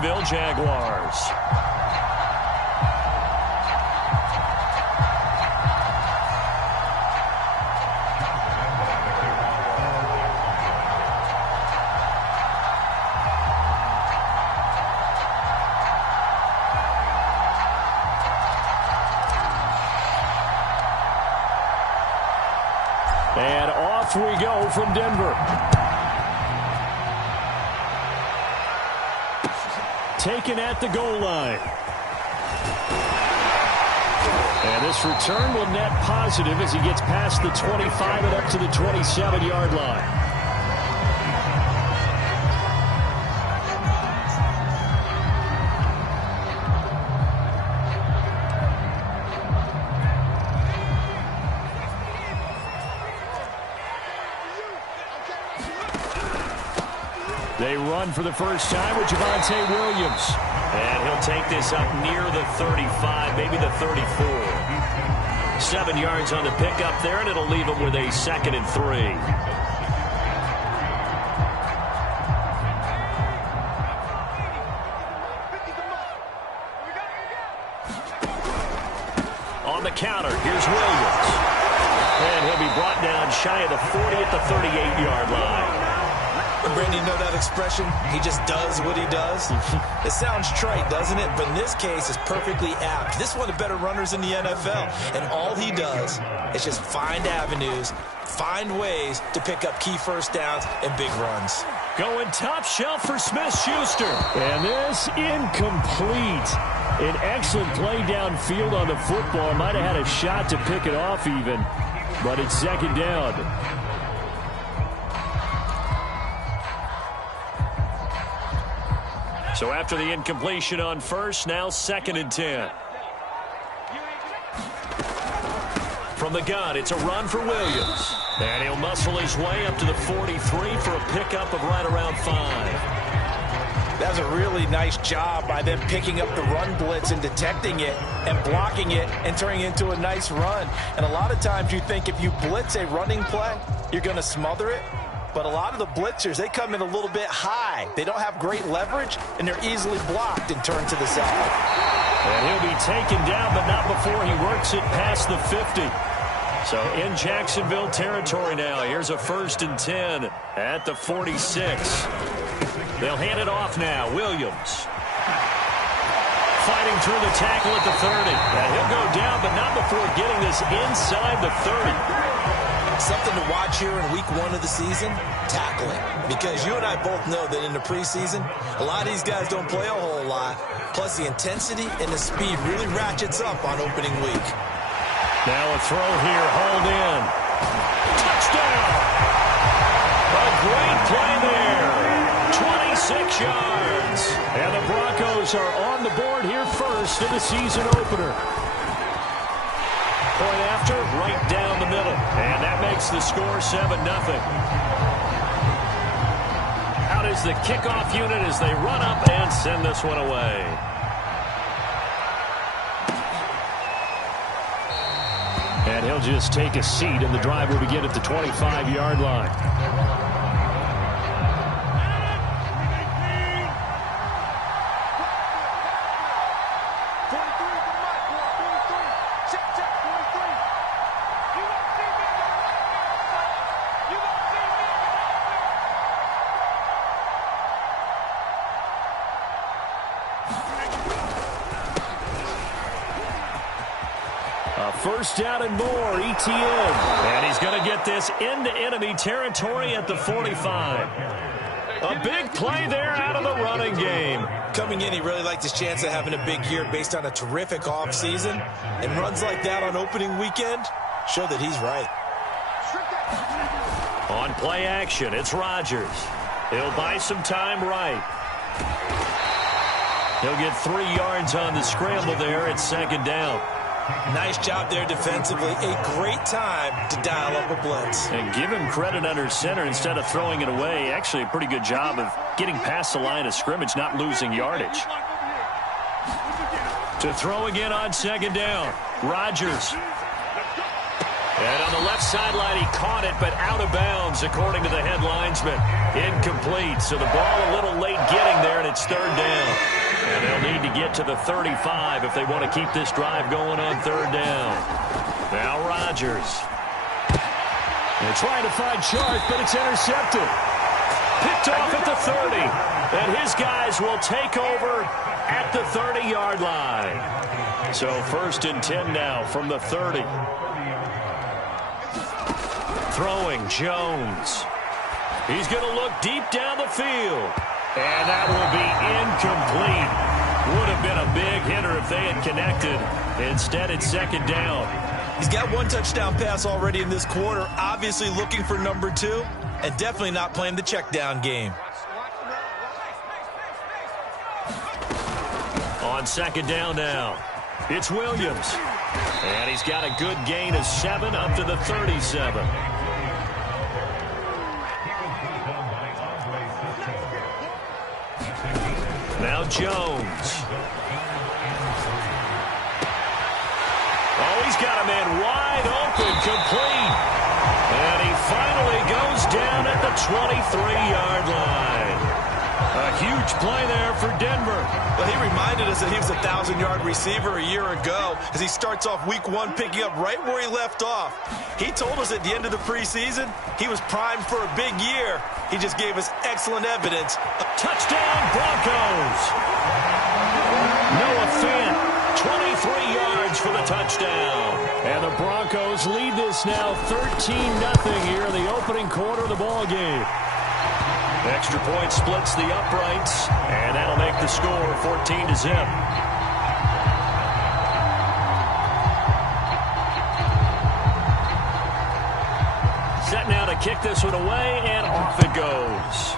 Jacksonville Jaguars. And off we go from Denver. Taken at the goal line. And this return will net positive as he gets past the 25 and up to the 27-yard line. They run for the first time with Javonte Williams. And he'll take this up near the 35, maybe the 34. 7 yards on the pickup there, and it'll leave him with a 2nd and 3. On the counter, here's Williams. And he'll be brought down shy of the 40 at the 38-yard line. Brandon, you know that expression? He just does what he does. It sounds trite, doesn't it? But in this case, it's perfectly apt. This is one of the better runners in the NFL. And all he does is just find avenues, find ways to pick up key first downs and big runs. Going top shelf for Smith-Schuster. And this incomplete. An excellent play downfield on the football. Might have had a shot to pick it off even. But it's 2nd down. So after the incompletion on first, now 2nd and 10. From the gun, it's a run for Williams. And he'll muscle his way up to the 43 for a pickup of right around 5. That was a really nice job by them picking up the run blitz and detecting it and blocking it and turning it into a nice run. And a lot of times you think if you blitz a running play, you're going to smother it. But a lot of the blitzers, they come in a little bit high. They don't have great leverage, and they're easily blocked and turned to the side. And he'll be taken down, but not before he works it past the 50. So in Jacksonville territory now. Here's a 1st and 10 at the 46. They'll hand it off now. Williams. Fighting through the tackle at the 30. And he'll go down, but not before getting this inside the 30. Something to watch here in week 1 of the season, tackling. Because you and I both know that in the preseason, a lot of these guys don't play a whole lot. Plus the intensity and the speed really ratchets up on opening week. Now a throw here, hauled in. Touchdown! A great play there. 26 yards. And the Broncos are on the board here first in the season opener. Point after, right down the middle. And that makes the score 7-0. Out is the kickoff unit as they run up and send this one away. And he'll just take a seat, and the drive will begin at the 25-yard line. First down and more, ETN. And he's going to get this into enemy territory at the 45. A big play there out of the running game. Coming in, he really liked his chance of having a big year based on a terrific offseason. And runs like that on opening weekend show that he's right. On play action, it's Rodgers. He'll buy some time right. He'll get 3 yards on the scramble there at 2nd down. Nice job there defensively. A great time to dial up a blitz. And give him credit under center instead of throwing it away. Actually, a pretty good job of getting past the line of scrimmage, not losing yardage. To throw again on 2nd down. Rodgers. And on the left sideline, he caught it, but out of bounds, according to the head linesman. Incomplete. So the ball a little late getting there, and it's third down. And they'll need to get to the 35 if they want to keep this drive going on third down. Now Rodgers. They're trying to find Chark, but it's intercepted. Picked off at the 30. And his guys will take over at the 30-yard line. So first and 10 now from the 30. Throwing Jones. He's going to look deep down the field. And that will be incomplete. Would have been a big hitter if they had connected. Instead, it's second down. He's got one touchdown pass already in this quarter. Obviously looking for number 2. And definitely not playing the check down game. On second down now, it's Williams. And he's got a good gain of 7 up to the 37. Now Jones. Oh, he's got a man wide open, complete. And he finally goes down at the 23-yard line. A huge play there for Denver. Well, he reminded us that he was a 1,000-yard receiver a year ago as he starts off week 1 picking up right where he left off. He told us at the end of the preseason he was primed for a big year. He just gave us excellent evidence. Touchdown, Broncos. Noah Fant, 23 yards for the touchdown. And the Broncos lead this now 13-0 here in the opening quarter of the ball game. Extra point splits the uprights, and that'll make the score 14-0. Set now to kick this one away, and off it goes.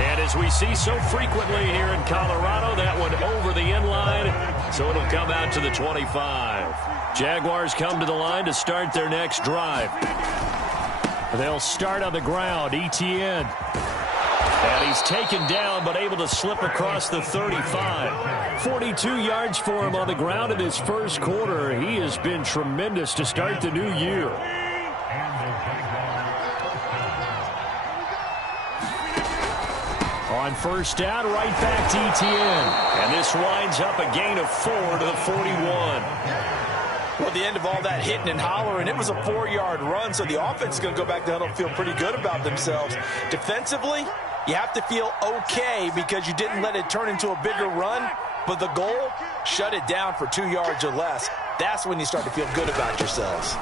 And as we see so frequently here in Colorado, that one over the end line, so it'll come out to the 25. Jaguars come to the line to start their next drive. They'll start on the ground. Etienne. And he's taken down, but able to slip across the 35. 42 yards for him on the ground in his first quarter. He has been tremendous to start the new year. On first down, right back to Etienne. And this winds up a gain of 4 to the 41. Well, at the end of all that hitting and hollering, it was a 4-yard run, so the offense is going to go back to huddle and feel pretty good about themselves. Defensively, you have to feel okay because you didn't let it turn into a bigger run, but the goal, shut it down for 2 yards or less. That's when you start to feel good about yourselves.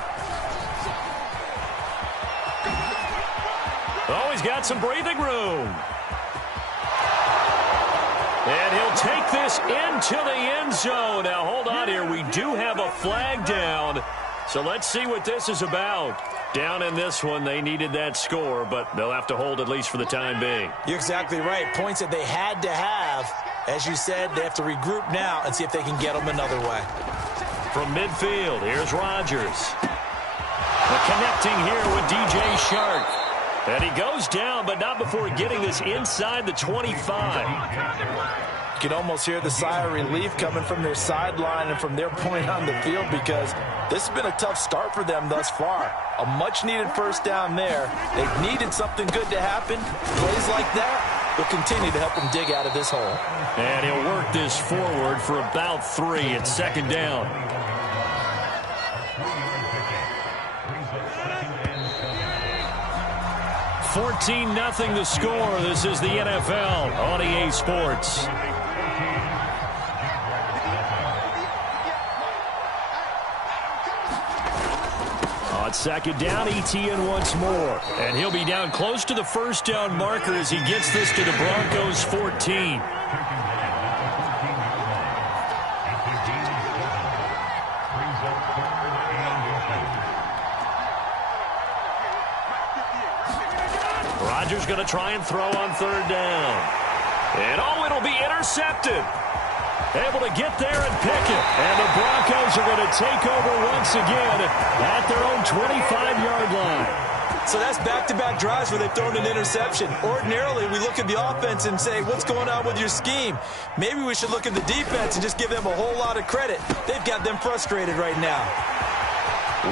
Oh, he's got some breathing room. And he'll take this into the end zone. Now, hold on here. We do have a flag down. So let's see what this is about. Down in this one, they needed that score, but they'll have to hold at least for the time being. You're exactly right. Points that they had to have. As you said, they have to regroup now and see if they can get them another way. From midfield, here's Rodgers. The connecting here with DJ Chark. And he goes down, but not before getting this inside the 25. You can almost hear the sigh of relief coming from their sideline and from their point on the field because this has been a tough start for them thus far. A much-needed first down there. They've needed something good to happen. Plays like that will continue to help them dig out of this hole. And he'll work this forward for about 3. It's second down. 14-0 the score. This is the NFL on EA Sports. On second down, Etienne once more. And he'll be down close to the first down marker as he gets this to the Broncos 14. Rodgers going to try and throw on third down. And it'll be intercepted. Able to get there and pick it. And the Broncos are going to take over once again at their own 25-yard line. So that's back-to-back drives where they've thrown an interception. Ordinarily, we look at the offense and say, what's going on with your scheme? Maybe we should look at the defense and just give them a whole lot of credit. They've got them frustrated right now.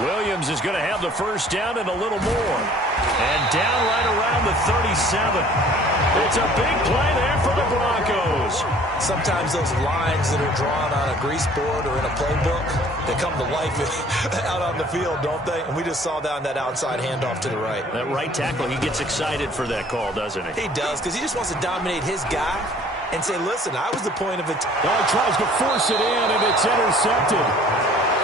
Williams is going to have the first down and a little more. And down right around the 37. It's a big play there for the Broncos. Sometimes those lines that are drawn on a grease board or in a playbook, they come to life out on the field, don't they? And we just saw that on that outside handoff to the right. That right tackle, he gets excited for that call, doesn't he? He does, because he just wants to dominate his guy and say, listen, I was the point of it. He tries to force it in, and it's intercepted.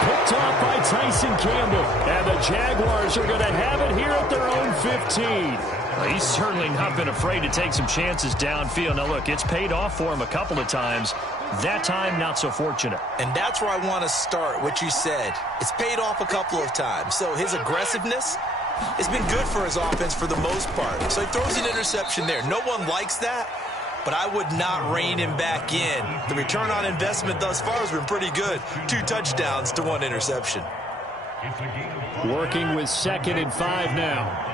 Picked off by Tyson Campbell. And the Jaguars are going to have it here at their own 15. Well, he's certainly not been afraid to take some chances downfield. Now, look, it's paid off for him a couple of times. That time, not so fortunate. And that's where I want to start, what you said. It's paid off a couple of times. So his aggressiveness has been good for his offense for the most part. So he throws an interception there. No one likes that, but I would not rein him back in. The return on investment thus far has been pretty good. 2 touchdowns to 1 interception. Working with 2nd and 5 now.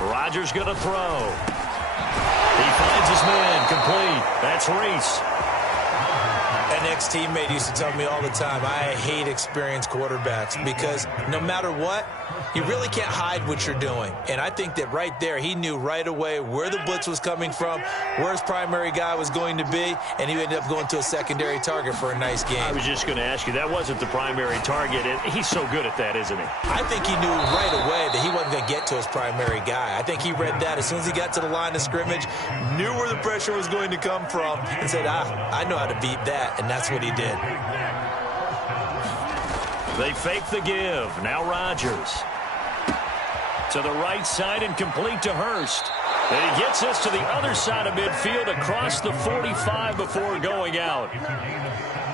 Rodgers going to throw. He finds his man complete. That's Reese. An ex-teammate used to tell me all the time, I hate experienced quarterbacks because no matter what, you really can't hide what you're doing. And I think that right there, he knew right away where the blitz was coming from, where his primary guy was going to be, and he ended up going to a secondary target for a nice game. I was just going to ask you, that wasn't the primary target. He's so good at that, isn't he? I think he knew right away that he wasn't going to get to his primary guy. I think he read that as soon as he got to the line of scrimmage, knew where the pressure was going to come from, and said, I know how to beat that, and that's what he did. They fake the give. Now Rodgers. To the right side and complete to Hurst. And he gets us to the other side of midfield across the 45 before going out.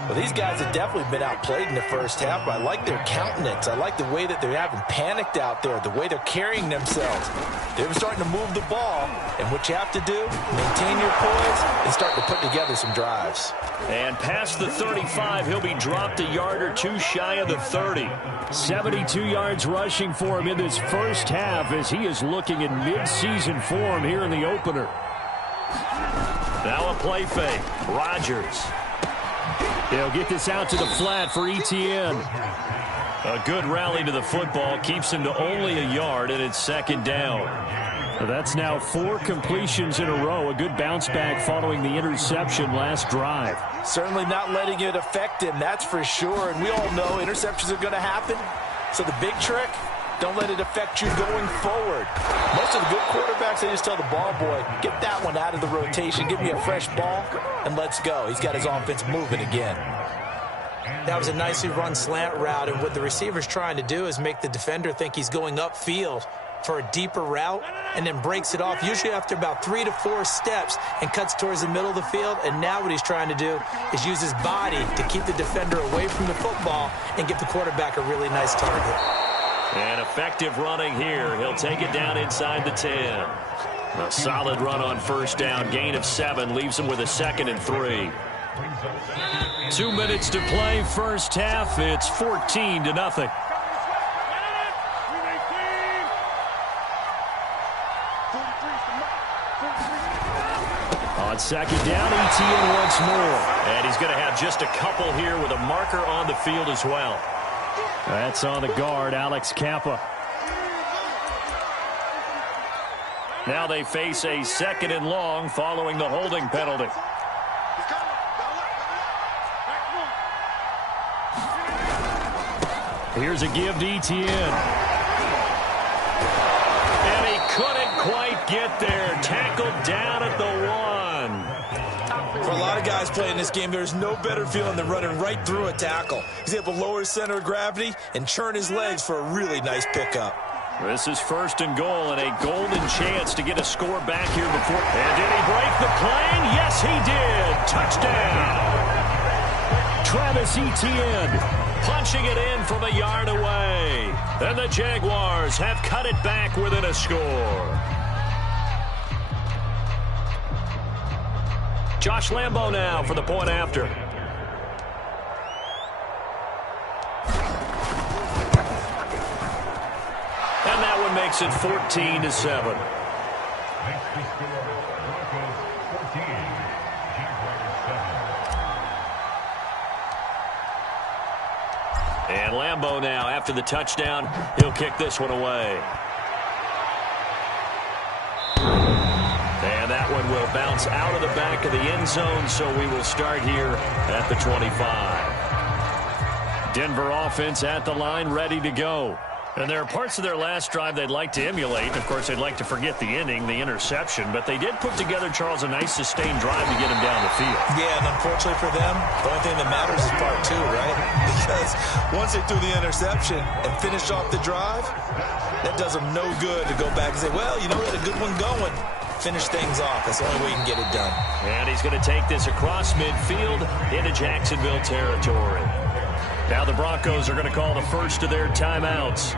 Well, these guys have definitely been outplayed in the first half, but I like their countenance. I like the way that they're having panicked out there, the way they're carrying themselves. They're starting to move the ball, and what you have to do, maintain your poise and start to put together some drives. And past the 35, he'll be dropped a yard or two shy of the 30. 72 yards rushing for him in this first half as he is looking in mid-season form here in the opener. Now a play fake. Rodgers. They'll get this out to the flat for Etienne. A good rally to the football keeps him to only a yard, and it's 2nd down. That's now 4 completions in a row. A good bounce back following the interception last drive. Certainly not letting it affect him, that's for sure. And we all know interceptions are going to happen. So the big trick, don't let it affect you going forward. Most of the good quarterbacks, they just tell the ball boy, get that one out of the rotation, give me a fresh ball, and let's go. He's got his offense moving again. That was a nicely run slant route, and what the receiver's trying to do is make the defender think he's going upfield for a deeper route and then breaks it off, usually after about 3 to 4 steps, and cuts towards the middle of the field. And now what he's trying to do is use his body to keep the defender away from the football and give the quarterback a really nice target. And effective running here. He'll take it down inside the 10. A solid run on first down. Gain of 7 leaves him with a 2nd and 3. 2 minutes to play first half. It's 14-0. On 2nd down, Etienne once more. And he's going to have just a couple here with a marker on the field as well. That's on the guard, Alex Kappa. Now they face a 2nd and long following the holding penalty. Here's a give to Etienne. And he couldn't quite get there. Tackled down at the 1. For a lot of guys playing this game, there's no better feeling than running right through a tackle. He's able to lower his center of gravity and churn his legs for a really nice pickup. This is 1st and goal and a golden chance to get a score back here before. And did he break the plane? Yes, he did. Touchdown. Travis Etienne punching it in from a yard away. And the Jaguars have cut it back within a score. Josh Lambo now for the point after. And that one makes it 14-7. And Lambeau now, after the touchdown, he'll kick this one away. And that one will bounce out of the back of the end zone, so we will start here at the 25. Denver offense at the line, ready to go. And there are parts of their last drive they'd like to emulate. Of course, they'd like to forget the inning, the interception. But they did put together, Charles, a nice sustained drive to get him down the field. Yeah, and unfortunately for them, the only thing that matters is part two, right? Because once they threw the interception and finished off the drive, that does them no good to go back and say, well, you know, we had a good one going. Finish things off. That's the only way you can get it done. And he's going to take this across midfield into Jacksonville territory. Now the Broncos are going to call the first of their timeouts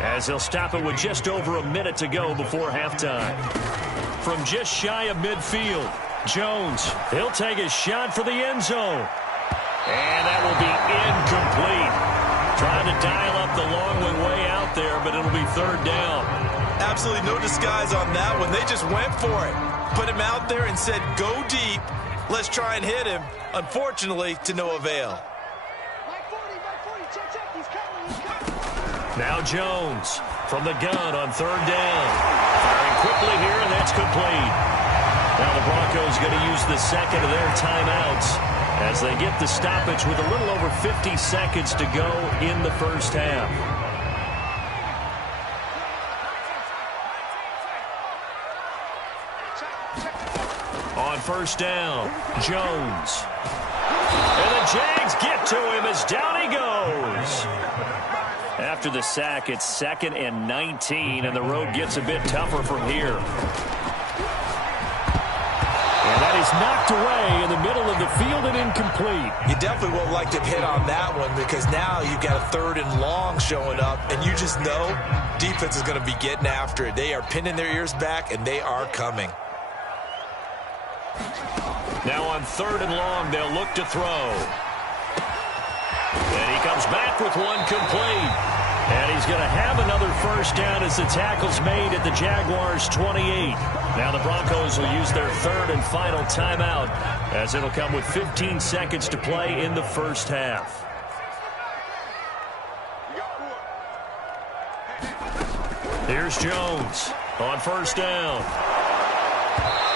as they'll stop it with just over a minute to go before halftime. From just shy of midfield, Jones, he'll take a shot for the end zone. And that will be incomplete. Trying to dial up the long one way out there, but it'll be third down. Absolutely no disguise on that one. They just went for it. Put him out there and said, go deep. Let's try and hit him. Unfortunately, to no avail. Now Jones from the gun on third down. Firing quickly here, and that's complete. Now the Broncos going to use the second of their timeouts as they get the stoppage with a little over 50 seconds to go in the first half. On first down, Jones. And the Jags get to him as down he goes. After the sack, it's 2nd and 19, and the road gets a bit tougher from here. And that is knocked away in the middle of the field and incomplete. You definitely won't like to hit on that one because now you've got a 3rd and long showing up, and you just know defense is going to be getting after it. They are pinning their ears back, and they are coming. Now on 3rd and long, they'll look to throw. And he comes back with one complete. And he's going to have another first down as the tackle's made at the Jaguars' 28. Now the Broncos will use their 3rd and final timeout as it'll come with 15 seconds to play in the first half. Here's Jones on first down.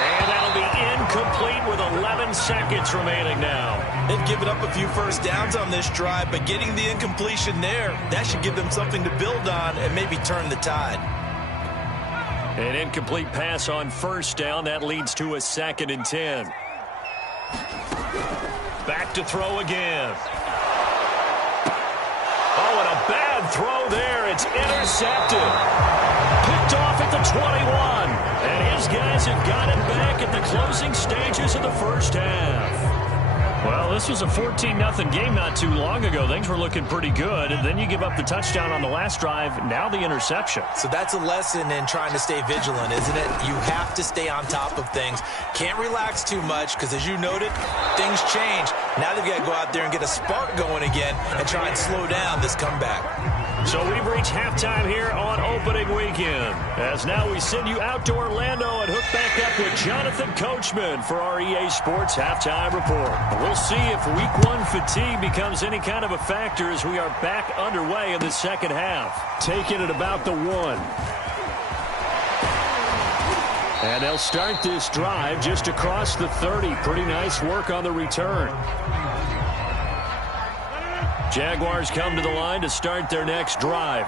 And that'll be incomplete with 11 seconds remaining now. They've given up a few first downs on this drive, but getting the incompletion there, that should give them something to build on and maybe turn the tide. An incomplete pass on first down. That leads to a 2nd and 10. Back to throw again. Oh, and a bad throw there. It's intercepted. Picked off at the 21. And his guys have got him back at the closing stages of the first half. Well, this was a 14-0 game not too long ago. Things were looking pretty good. And then you give up the touchdown on the last drive. Now the interception. So that's a lesson in trying to stay vigilant, isn't it? You have to stay on top of things. Can't relax too much because, as you noted, things change. Now they've got to go out there and get a spark going again and try and slow down this comeback. So we've reached halftime here on opening weekend. As now we send you out to Orlando and hook back up with Jonathan Coachman for our EA Sports Halftime Report. We'll see if Week 1 fatigue becomes any kind of a factor as we are back underway in the second half. Taking it about the 1. And they'll start this drive just across the 30. Pretty nice work on the return. Jaguars come to the line to start their next drive.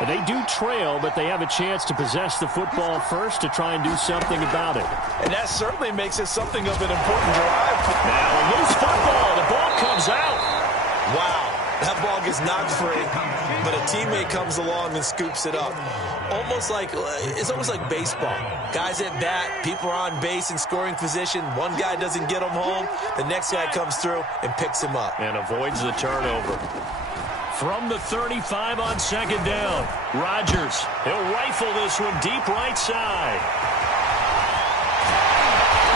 And they do trail, but they have a chance to possess the football first to try and do something about it. And that certainly makes it something of an important drive. Now a loose football. The ball comes out. Wow. That ball gets knocked free, but a teammate comes along and scoops it up. It's almost like baseball. Guys at bat, people are on base in scoring position. One guy doesn't get him home. The next guy comes through and picks him up. And avoids the turnover. From the 35 on second down, Rodgers. He'll rifle this one deep right side.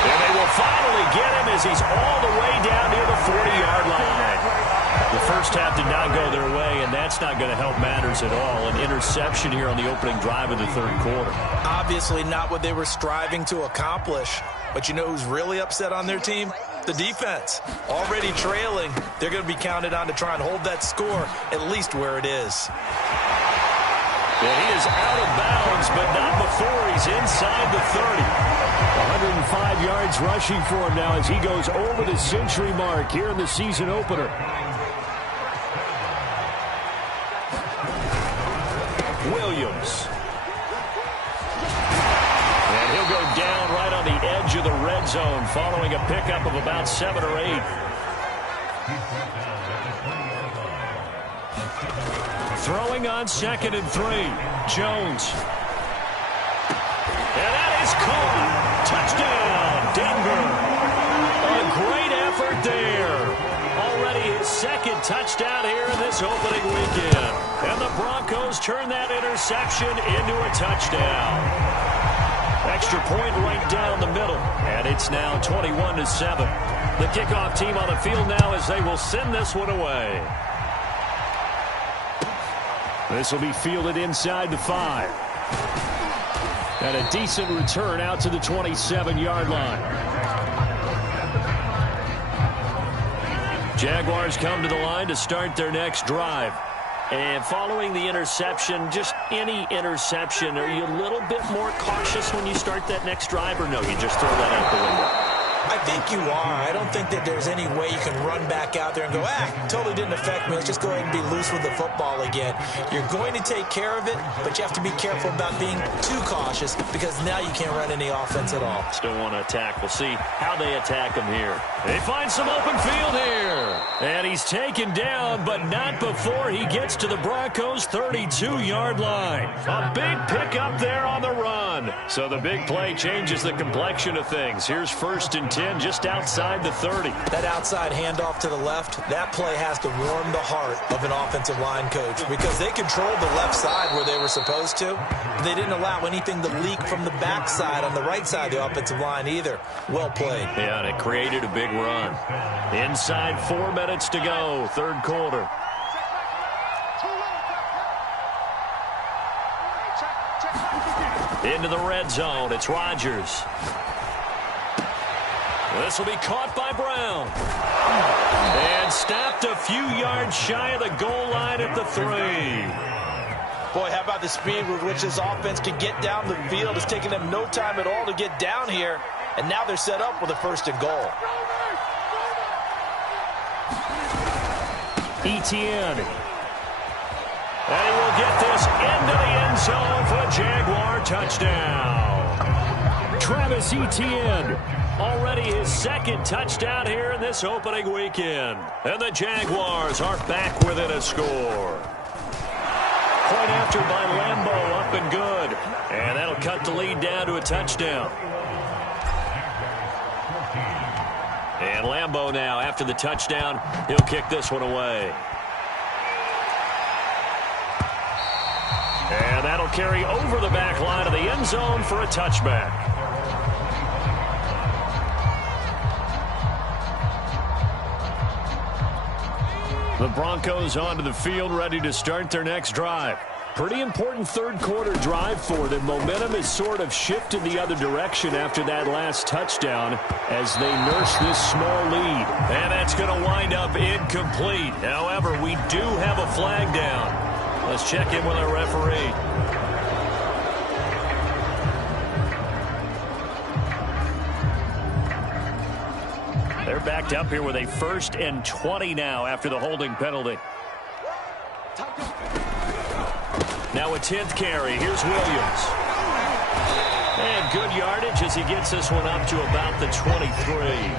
And they will finally get him as he's all the way down near the 40-yard line. The first half did not go their way, and that's not going to help matters at all. An interception here on the opening drive of the third quarter. Obviously not what they were striving to accomplish. But you know who's really upset on their team? The defense. Already trailing. They're going to be counted on to try and hold that score at least where it is. Yeah, he is out of bounds, but not before he's inside the 30. 105 yards rushing for him now as he goes over the century mark here in the season opener. Williams. And he'll go down right on the edge of the red zone following a pickup of about 7 or 8. Throwing on 2nd and 3. Jones. And that is caught. Touchdown, Denver. A great effort there. Already his 2nd touchdown here in this opening weekend. And the Broncos turn that interception into a touchdown. Extra point right down the middle. And it's now 21-7. The kickoff team on the field now as they will send this one away. This will be fielded inside the 5. And a decent return out to the 27-yard line. Jaguars come to the line to start their next drive. And following the interception, just any interception, are you a little bit more cautious when you start that next drive, or no, you just throw that out the window? I think you are. I don't think that there's any way you can run back out there and go, totally didn't affect me. Let's just go ahead and be loose with the football again. You're going to take care of it, but you have to be careful about being too cautious because now you can't run any offense at all. Still want to attack. We'll see how they attack him here. They find some open field here. And he's taken down, but not before he gets to the Broncos' 32-yard line. A big pickup there on the run. So the big play changes the complexion of things. Here's 1st and 10 just outside the 30. That outside handoff to the left, that play has to warm the heart of an offensive line coach because they controlled the left side where they were supposed to. They didn't allow anything to leak from the backside on the right side of the offensive line either. Well played. Yeah, and it created a big run. Inside 4 minutes to go, third quarter. Into the red zone, it's Rodgers. This will be caught by Brown. And stopped a few yards shy of the goal line at the 3. Boy, how about the speed with which this offense can get down the field? It's taking them no time at all to get down here. And now they're set up with a 1st and goal. Etienne. And he will get this into the end zone for a Jaguar touchdown. Travis Etienne. Already his 2nd touchdown here in this opening weekend. And the Jaguars are back within a score. Point after by Lambeau, up and good. And that'll cut the lead down to a touchdown. And Lambeau now, after the touchdown, he'll kick this one away. And that'll carry over the back line of the end zone for a touchback. The Broncos onto the field, ready to start their next drive. Pretty important third quarter drive for them. Momentum has sort of shifted the other direction after that last touchdown as they nurse this small lead. And that's going to wind up incomplete. However, we do have a flag down. Let's check in with our referee. They're backed up here with a 1st and 20 now after the holding penalty. Now a 10th carry. Here's Williams. And good yardage as he gets this one up to about the 23.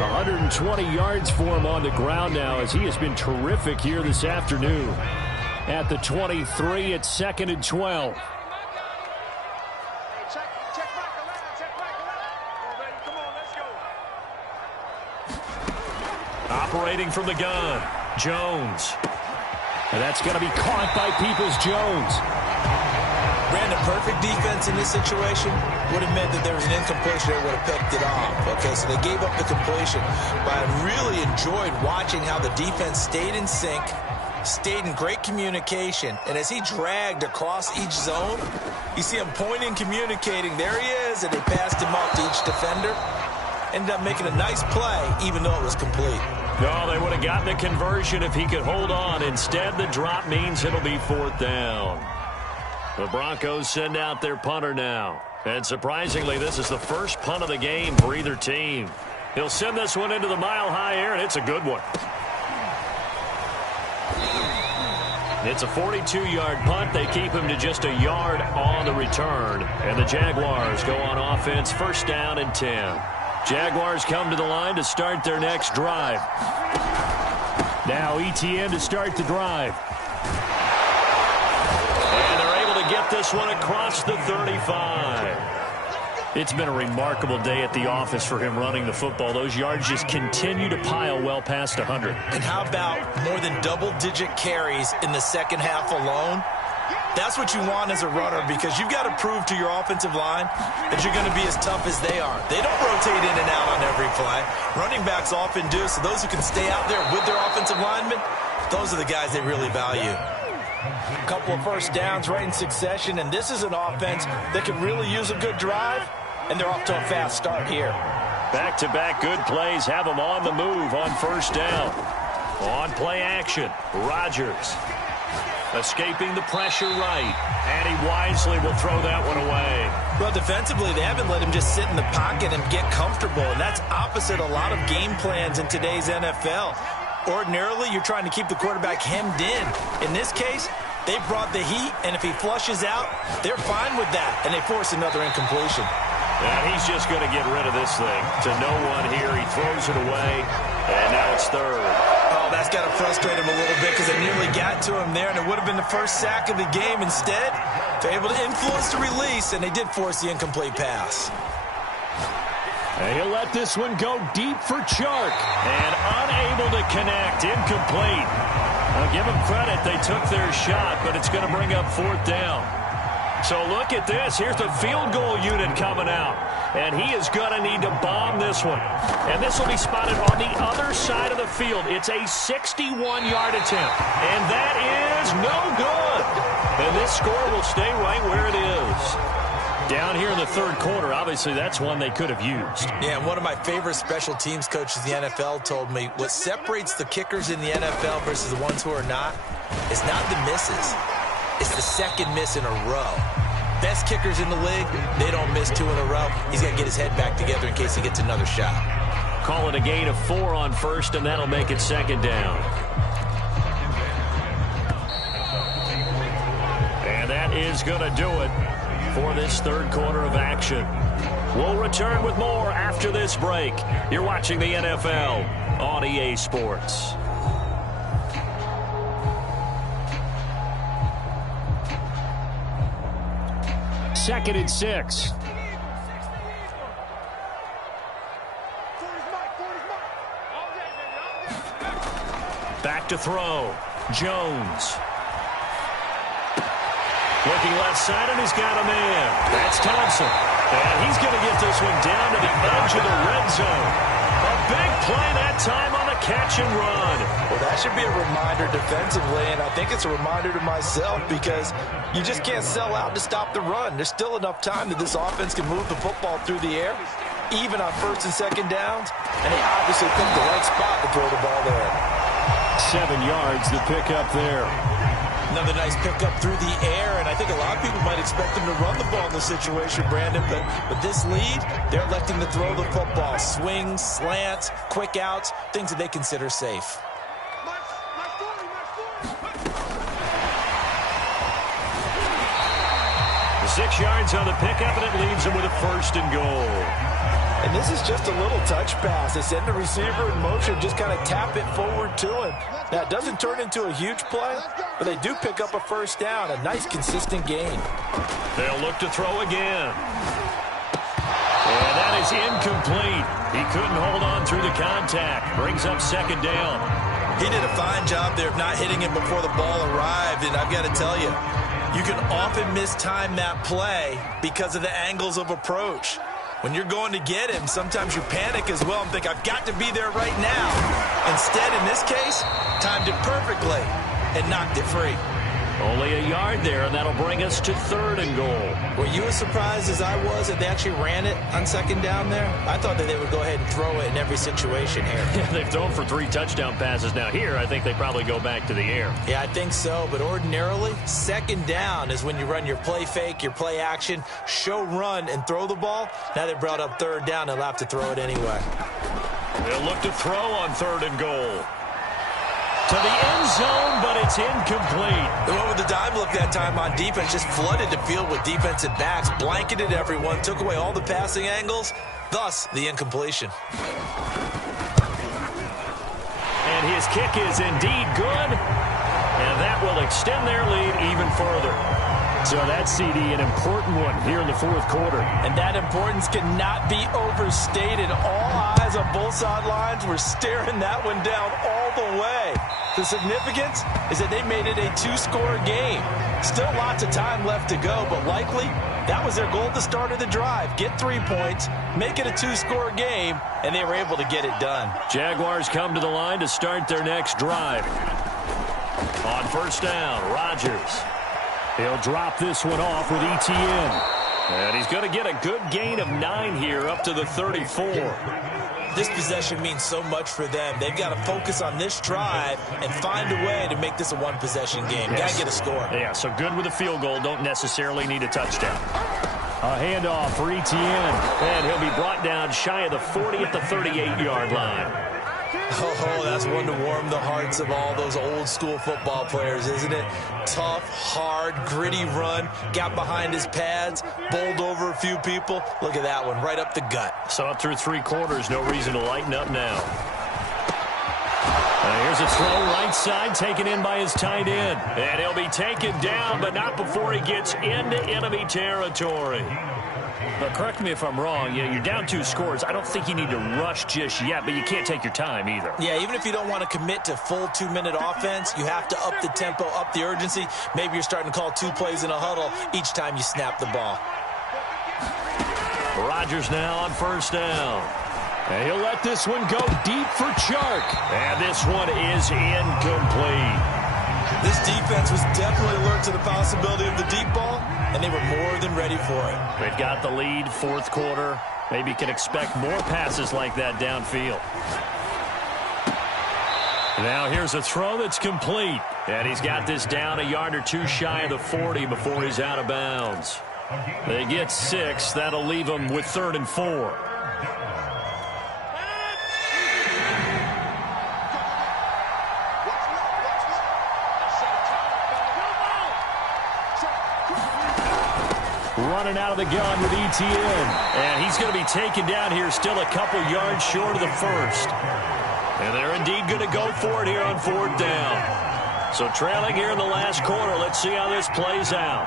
120 yards for him on the ground now as he has been terrific here this afternoon. At the 23, it's 2nd and 12. Operating from the gun, Jones. And that's going to be caught by Peoples-Jones. Ran a perfect defense in this situation would have meant that there was an incompletion that would have picked it off. Okay, so they gave up the completion. But I really enjoyed watching how the defense stayed in sync, stayed in great communication, and as he dragged across each zone, you see him pointing, communicating. There he is, and they passed him off to each defender. Ended up making a nice play, even though it was complete. No, they would have gotten the conversion if he could hold on. Instead, the drop means it'll be 4th down. The Broncos send out their punter now. And surprisingly, this is the first punt of the game for either team. He'll send this one into the mile-high air, and it's a good one. It's a 42-yard punt. They keep him to just a yard on the return. And the Jaguars go on offense, 1st down and 10. Jaguars come to the line to start their next drive. Now ETN to start the drive. And they're able to get this one across the 35. It's been a remarkable day at the office for him running the football. Those yards just continue to pile well past 100. And how about more than double-digit carries in the second half alone? That's what you want as a runner, because you've got to prove to your offensive line that you're going to be as tough as they are. They don't rotate in and out on every play. Running backs often do, so those who can stay out there with their offensive linemen, those are the guys they really value. A couple of first downs right in succession, and this is an offense that can really use a good drive, and they're off to a fast start here. Back-to-back good plays have them on the move on 1st down. On play action, Rodgers. Escaping the pressure right. And he wisely will throw that one away. Well, defensively, they haven't let him just sit in the pocket and get comfortable. And that's opposite a lot of game plans in today's NFL. Ordinarily, you're trying to keep the quarterback hemmed in. In this case, they brought the heat, and if he flushes out, they're fine with that. And they force another incompletion. And he's just going to get rid of this thing. To no one here. He throws it away. And now it's 3rd. Oh, that's got to frustrate him a little bit, because they nearly got to him there, and it would have been the first sack of the game. Instead, they're able to influence the release, and they did force the incomplete pass. And he'll let this one go deep for Chark. And unable to connect. Incomplete. I'll give them credit. They took their shot, but it's going to bring up 4th down. So look at this. Here's the field goal unit coming out. And he is going to need to bomb this one. And this will be spotted on the other side of the field. It's a 61-yard attempt. And that is no good. And this score will stay right where it is. Down here in the 3rd quarter, obviously that's one they could have used. Yeah, and one of my favorite special teams coaches in the NFL told me what separates the kickers in the NFL versus the ones who are not is not the misses. It's the second miss in a row. Best kickers in the league, they don't miss 2 in a row. He's got to get his head back together in case he gets another shot. Call it a gain of 4 on 1st, and that'll make it 2nd down. And that is going to do it for this 3rd quarter of action. We'll return with more after this break. You're watching the NFL on EA Sports. Second and 6. Back to throw. Jones. Looking left side, and he's got a man. That's Thompson. And he's going to get this one down to the edge of the red zone. A big play that time on the catch and run. Well, that should be a reminder defensively, and I think it's a reminder to myself, because you just can't sell out to stop the run. There's still enough time that this offense can move the football through the air, even on 1st and 2nd downs, and they obviously picked the right spot to throw the ball there. 7 yards the pickup there. Another nice pickup through the air, and I think a lot of people might expect them to run the ball in this situation, Brandon, but with this lead, they're electing to throw the football. Swings, slants, quick outs, things that they consider safe. The 6 yards on the pickup, and it leaves them with a 1st and goal. And this is just a little touch pass. They send the receiver in motion, just kind of tap it forward to him. Now, it doesn't turn into a huge play, but they do pick up a 1st down, a nice, consistent gain. They'll look to throw again. And that is incomplete. He couldn't hold on through the contact. Brings up 2nd down. He did a fine job there of not hitting him before the ball arrived, and I've got to tell you, You can often mistime that play because of the angles of approach. When you're going to get him, sometimes you panic as well and think, I've got to be there right now. Instead, in this case, timed it perfectly and knocked it free. Only a yard there, and that'll bring us to 3rd and goal. Were you as surprised as I was that they actually ran it on 2nd down there? I thought that they would go ahead and throw it in every situation here. Yeah, they've thrown for 3 touchdown passes now. Here, I think they probably go back to the air. Yeah, I think so, but ordinarily, 2nd down is when you run your play fake, your play action, show run, and throw the ball. Now they brought up 3rd down, they'll have to throw it anyway. They'll look to throw on 3rd and goal. To the end zone, but it's incomplete. They went with the dime look that time on defense, just flooded the field with defensive backs, blanketed everyone, took away all the passing angles, thus the incompletion. And his kick is indeed good, and that will extend their lead even further. So that CD, an important one here in the 4th quarter. And that importance cannot be overstated. All eyes on both sidelines were staring that one down all the way. The significance is that they made it a 2-score game. Still lots of time left to go, but likely that was their goal at the start of the drive. Get 3 points, make it a 2-score game, and they were able to get it done. Jaguars come to the line to start their next drive. On 1st down, Rodgers. He'll drop this one off with Etienne. And he's going to get a good gain of 9 here up to the 34. This possession means so much for them. They've got to focus on this drive and find a way to make this a 1-possession game. Yes. Got to get a score. Yeah, so good with a field goal. Don't necessarily need a touchdown. A handoff for Etienne. And he'll be brought down shy of the 40 at the 38-yard line. Oh, that's one to warm the hearts of all those old-school football players, isn't it? Tough, hard, gritty run, got behind his pads, bowled over a few people. Look at that one, right up the gut. So up through 3 quarters, no reason to lighten up now. Here's a throw right side, taken in by his tight end. And he'll be taken down, but not before he gets into enemy territory. But correct me if I'm wrong, you're down 2 scores. I don't think you need to rush just yet, but you can't take your time either. Yeah, even if you don't want to commit to full 2-minute offense, you have to up the tempo, up the urgency. Maybe you're starting to call 2 plays in a huddle each time you snap the ball. Rodgers now on 1st down. And he'll let this one go deep for Chark. And this one is incomplete. This defense was definitely alert to the possibility of the deep ball, and they were more than ready for it. They've got the lead, 4th quarter. Maybe can expect more passes like that downfield. Now here's a throw that's complete. And he's got this down a yard or 2 shy of the 40 before he's out of bounds. They get 6. That'll leave them with 3rd and 4. Running out of the gun with Etienne. And he's going to be taken down here still a couple yards short of the 1st. And they're indeed going to go for it here on 4th down. So trailing here in the last quarter. Let's see how this plays out.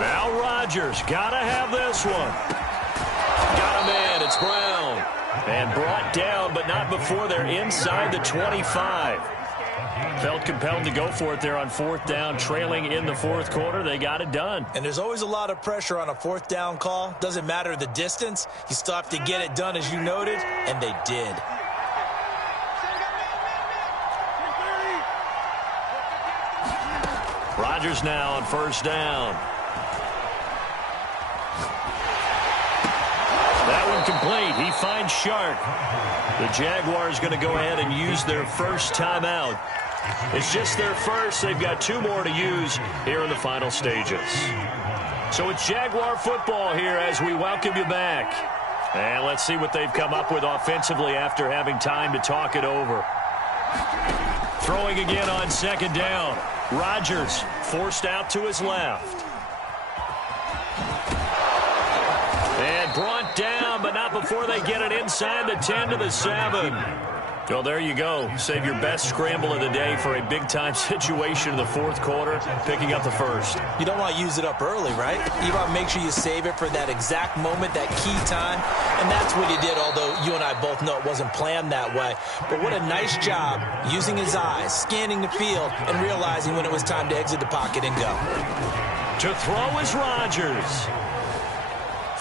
Now Rodgers got to have this one. Got a man. It's Brown. And brought down, but not before they're inside the 25. Felt compelled to go for it there on 4th down, trailing in the 4th quarter. They got it done. And there's always a lot of pressure on a 4th down call. Doesn't matter the distance. You still have to get it done, as you noted, and they did. Rodgers now on 1st down. That one complete. He finds Shark. The Jaguars going to go ahead and use their first timeout. It's just their first. They've got 2 more to use here in the final stages. So it's Jaguar football here as we welcome you back. And let's see what they've come up with offensively after having time to talk it over. Throwing again on 2nd down. Rodgers forced out to his left. And brought down, but not before they get it inside the 10 to the 7. Well, there you go. Save your best scramble of the day for a big-time situation in the fourth quarter, picking up the first. You don't want to use it up early, right? You want to make sure you save it for that exact moment, that key time. And that's what he did, although you and I both know it wasn't planned that way. But what a nice job using his eyes, scanning the field, and realizing when it was time to exit the pocket and go. To throw is Rodgers.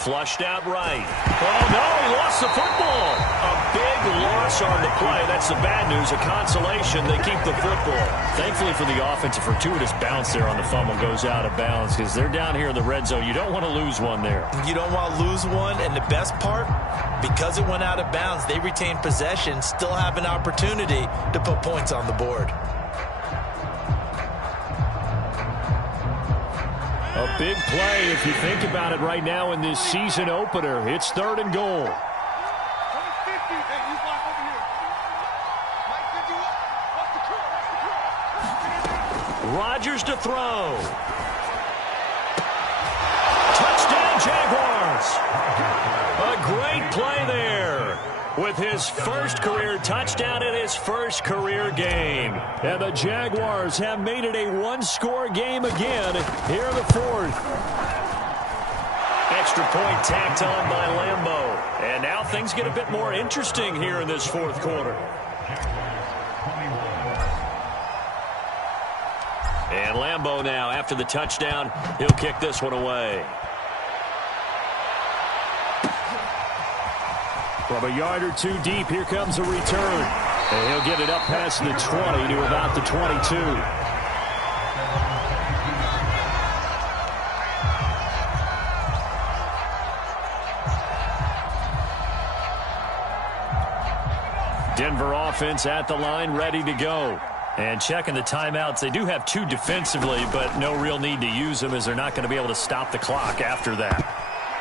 Flushed out right. Oh, no, he lost the football. A big loss on the play. That's the bad news. A consolation. They keep the football. Thankfully for the offense, a fortuitous bounce there on the fumble goes out of bounds because they're down here in the red zone. You don't want to lose one there. You don't want to lose one, and the best part, because it went out of bounds, they retained possession, still have an opportunity to put points on the board. A big play if you think about it right now in this season opener. It's 3rd and goal. Rodgers to throw. Touchdown Jaguars. A great play there with his first career touchdown in his first career game. And the Jaguars have made it a one-score game again here in the fourth. Extra point tacked on by Lambeau. And now things get a bit more interesting here in this fourth quarter. And Lambeau now, after the touchdown, he'll kick this one away. From a yard or two deep, here comes a return. And he'll get it up past the 20 to about the 22. Denver offense at the line, ready to go. And checking the timeouts. They do have 2 defensively, but no real need to use them as they're not going to be able to stop the clock after that.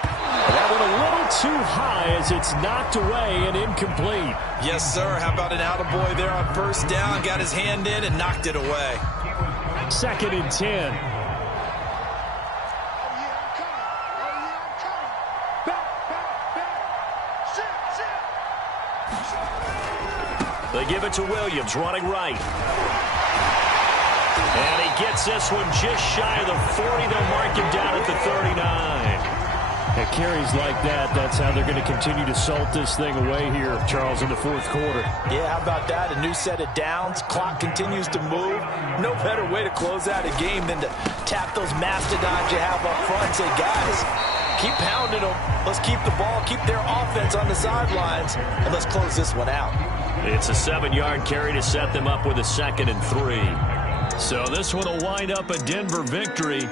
That one a little too high as it's knocked away and incomplete. Yes, sir. How about an attaboy there on first down? Got his hand in and knocked it away. 2nd and 10. They give it to Williams, running right. And he gets this one just shy of the 40. They'll mark him down at the 39. At carries like that, that's how they're going to continue to salt this thing away here, Charles, in the fourth quarter. Yeah, how about that? A new set of downs. Clock continues to move. No better way to close out a game than to tap those mastodons you have up front and say, guys, keep pounding them. Let's keep the ball, keep their offense on the sidelines, and let's close this one out. It's a 7-yard carry to set them up with a 2nd and 3. So this one will wind up a Denver victory.